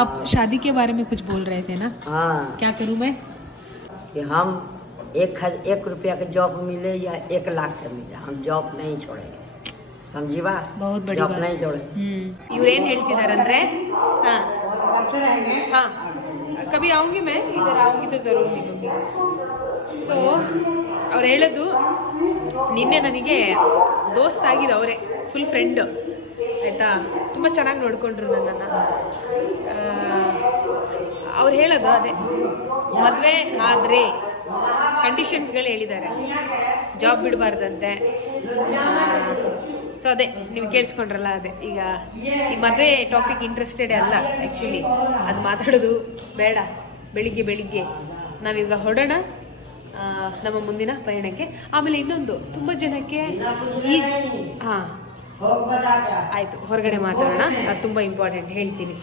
आप शादी के बारे में कुछ बोल रहे थे ना? हाँ क्या करूँ मैं? कि हम 1 रुपया का जॉब मिले या 1 लाख का मिले, हम जॉब नहीं छोड़ेंगे, समझीवा? बहुत बड़ी जॉब बात. नहीं छोड़े. ಇವ್ರೇನ್ ಹೇಳ್ತಿದಾರಂದ್ರೆ हाँ कभी आऊँगी मैं, इधर आऊँगी तो ज़रूर मिलूँगी. ಸೊ ಅವ್ರು ಹೇಳೋದು, ನಿನ್ನೆ ನನಗೆ ದೋಸ್ತ್ ಆಗಿದ್ದು ಅವರೇ, ಫುಲ್ ಫ್ರೆಂಡ್ ಆಯಿತಾ, ತುಂಬ ಚೆನ್ನಾಗಿ ನೋಡಿಕೊಂಡ್ರು ನನ್ನನ್ನು. ಅವ್ರು ಹೇಳೋದು ಅದೇ, ಮದುವೆ ಆದರೆ ಕಂಡೀಷನ್ಸ್ಗಳು ಹೇಳಿದ್ದಾರೆ, ಜಾಬ್ ಬಿಡಬಾರ್ದಂತೆ. ಸೊ ಅದೇ ನೀವು ಕೇಳಿಸ್ಕೊಂಡ್ರಲ್ಲ, ಅದೇ ಈಗ ಈ ಮದುವೆ ಟಾಪಿಕ್ ಇಂಟ್ರೆಸ್ಟೆಡೇ ಅಲ್ಲ ಆ್ಯಕ್ಚುಲಿ, ಅದು ಮಾತಾಡೋದು ಬೇಡ. ಬೆಳಿಗ್ಗೆ ನಾವೀಗ ಹೊರಡೋಣ ನಮ್ಮ ಮುಂದಿನ ಪಯಣಕ್ಕೆ. ಆಮೇಲೆ ಇನ್ನೊಂದು, ತುಂಬ ಜನಕ್ಕೆ ಈ ಆಯಿತು ಹೊರಗಡೆ ಮಾತಾಡೋಣ, ಅದು ತುಂಬ ಇಂಪಾರ್ಟೆಂಟ್, ಹೇಳ್ತೀನಿ.